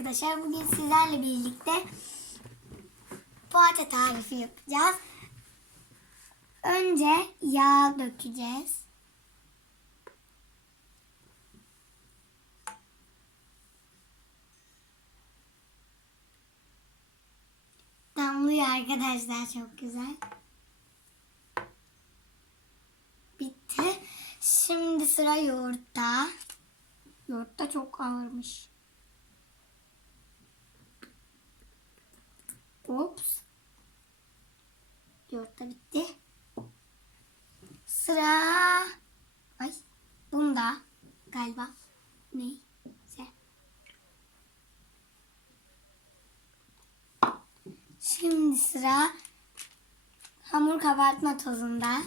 arkadaşlar. Bugün sizlerle birlikte poğaça tarifi yapacağız. Önce yağ dökeceğiz. Damlıyor arkadaşlar çok güzel. Bitti. Şimdi sıra yoğurtta. Yoğurt çok ağırmış. Ops. Yoğurt bitti. Sıra ay bunda galiba neyse. Şimdi sıra hamur kabartma tozunda.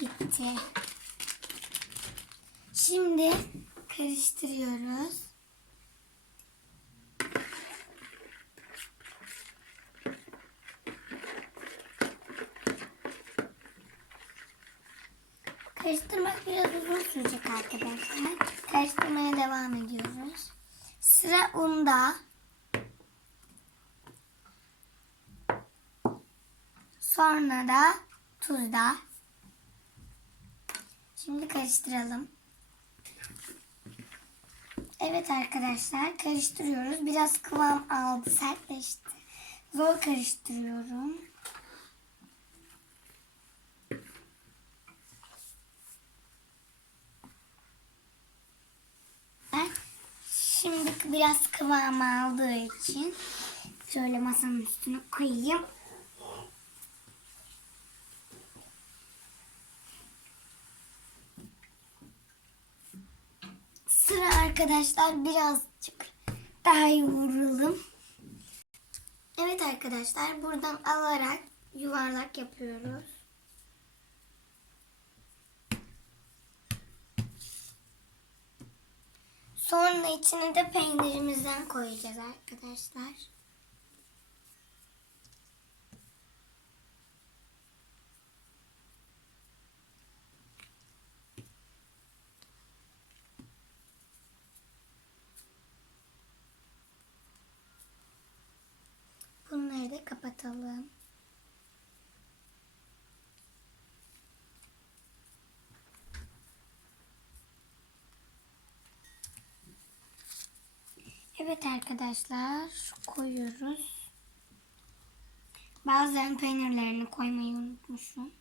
Bitti. Şimdi karıştırıyoruz. Karıştırmak biraz uzun sürecek arkadaşlar. Karıştırmaya devam ediyoruz. Sıra unda. Sonra da tuzda. Şimdi karıştıralım. Evet arkadaşlar karıştırıyoruz. Biraz kıvam aldı, sertleşti. Zor karıştırıyorum. Şimdi biraz kıvam aldığı için şöyle masanın üstüne koyayım. Sıra arkadaşlar birazcık daha yoğuralım. Evet arkadaşlar buradan alarak yuvarlak yapıyoruz. Sonra içine de peynirimizden koyacağız arkadaşlar. Kapatalım. Evet arkadaşlar koyuyoruz. Bazen peynirlerini koymayı unutmuşum.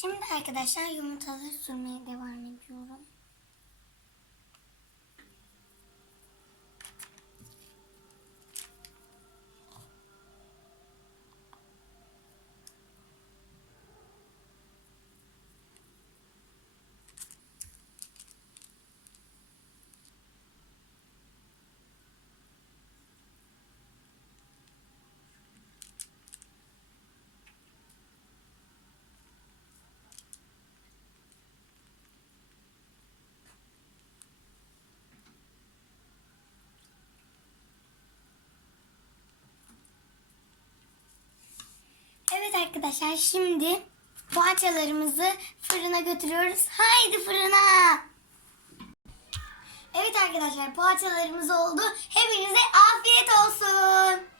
Şimdi arkadaşlar yumurtaları sürmeye devam ediyorum. Evet arkadaşlar şimdi poğaçalarımızı fırına götürüyoruz. Haydi fırına. Evet arkadaşlar poğaçalarımız oldu. Hepinize afiyet olsun.